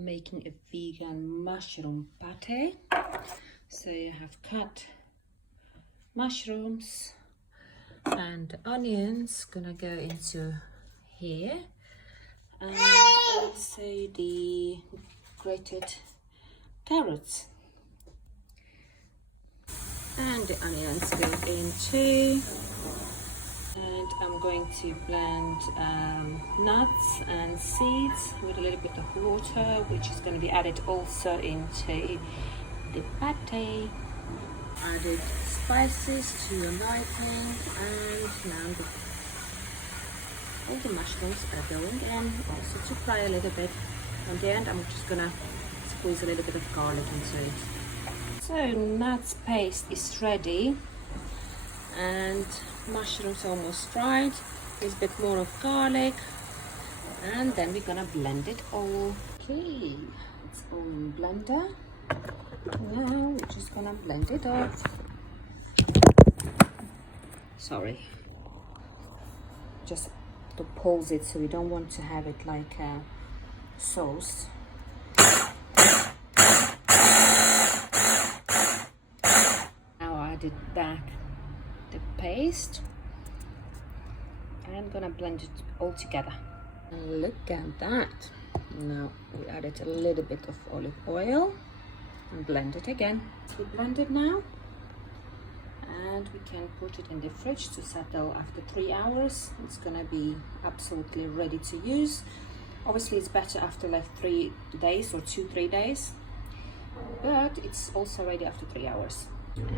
I'm making a vegan mushroom patè. So you have cut mushrooms and onions, gonna go into here, and also the grated carrots, and the onions go into, and I'm going to blend nuts and seeds with a little bit of water, which is going to be added also into the patè. Added spices to your liking, and now all the mushrooms are going in, also to fry a little bit. At the end, I'm just gonna squeeze a little bit of garlic into it. So nuts paste is ready, and mushrooms almost fried. There's a bit more of garlic, and then we're gonna blend it all. Okay, it's all in blender. Now we're just gonna blend it off. Sorry, just to pulse it, so we don't want to have it like a sauce. Now I added back the paste and gonna blend it all together. And look at that. Now we added a little bit of olive oil and blend it again. So blend it now, and we can put it in the fridge to settle after 3 hours. It's gonna be absolutely ready to use. Obviously it's better after like 3 days or 2-3 days, but it's also ready after 3 hours.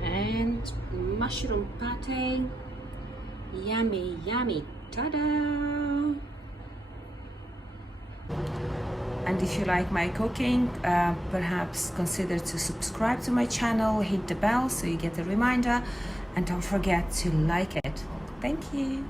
And mushroom patè, yummy yummy, ta-da! And if you like my cooking, perhaps consider to subscribe to my channel, hit the bell so you get a reminder, and don't forget to like it. Thank you.